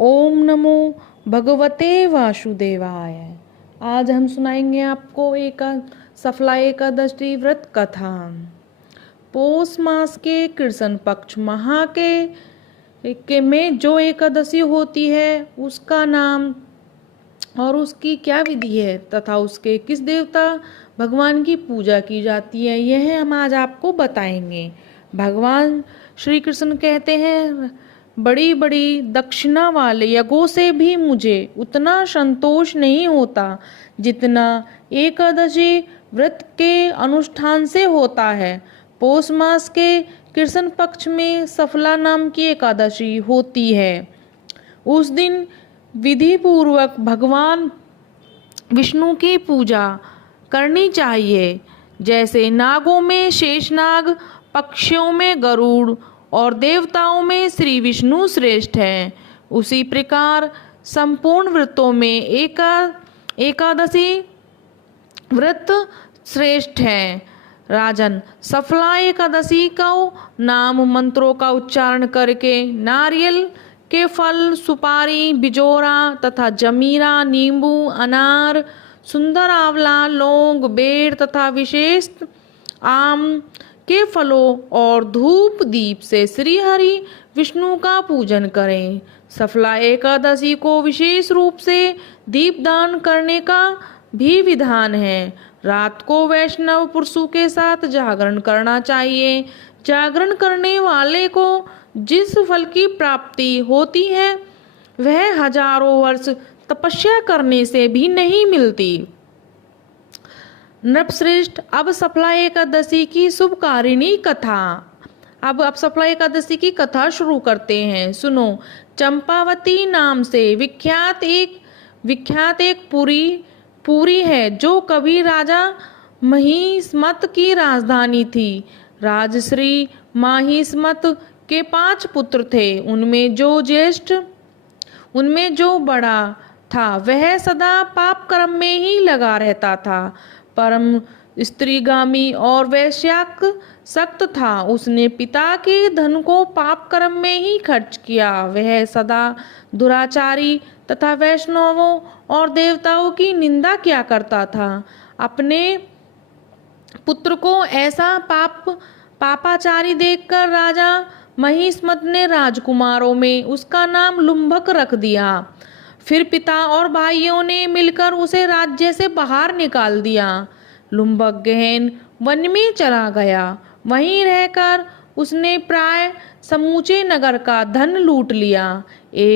ओम नमो भगवते वासुदेवाय। आज हम सुनाएंगे आपको सफला एकादशी व्रत कथा। पौष मास के कृष्ण पक्ष महा के में जो एकादशी होती है उसका नाम और उसकी क्या विधि है तथा उसके किस देवता भगवान की पूजा की जाती है, यह हम आज आपको बताएंगे। भगवान श्री कृष्ण कहते हैं, बड़ी बड़ी दक्षिणा वाले यज्ञों से भी मुझे उतना संतोष नहीं होता जितना एकादशी व्रत के अनुष्ठान से होता है। पौष मास के कृष्ण पक्ष में सफला नाम की एकादशी होती है। उस दिन विधि पूर्वक भगवान विष्णु की पूजा करनी चाहिए। जैसे नागों में शेषनाग, पक्षियों में गरुड़ और देवताओं में श्री विष्णु श्रेष्ठ हैं, उसी प्रकार संपूर्ण व्रतों में एकादशी व्रत श्रेष्ठ है। राजन, सफला एकादशी का नाम मंत्रों का उच्चारण करके नारियल के फल, सुपारी, बिजोरा तथा जमीरा, नींबू, अनार, सुंदर आंवला, लौंग, बेर तथा विशेष आम के फलों और धूप दीप से श्री हरि विष्णु का पूजन करें। सफला एकादशी को विशेष रूप से दीपदान करने का भी विधान है। रात को वैष्णव पुरुषों के साथ जागरण करना चाहिए। जागरण करने वाले को जिस फल की प्राप्ति होती है वह हजारों वर्ष तपस्या करने से भी नहीं मिलती। नृपश्रेष्ठ, अब सफला एकादशी की शुभकारिणी कथा। अब सफला एकादशी की कथा शुरू करते हैं। सुनो। चंपावती नाम से विख्यात एक पुरी है जो कभी राजा महिष्मत की राजधानी थी। राजश्री महिष्मत के 5 पुत्र थे। उनमें जो बड़ा था वह सदा पाप कर्म में ही लगा रहता था। परम स्त्रीगामी और वैश्यासक्त था। उसने पिता के धन को पाप कर्म में ही खर्च किया। वह सदा दुराचारी तथा वैष्णवों और देवताओं की निंदा किया करता था। अपने पुत्र को ऐसा पापाचारी देखकर राजा महिष्मत ने राजकुमारों में उसका नाम लुम्भक रख दिया। फिर पिता और भाइयों ने मिलकर उसे राज्य से बाहर निकाल दिया। लुम्भक गहन वन में चला गया। वहीं रहकर उसने प्राय समूचे नगर का धन लूट लिया। एक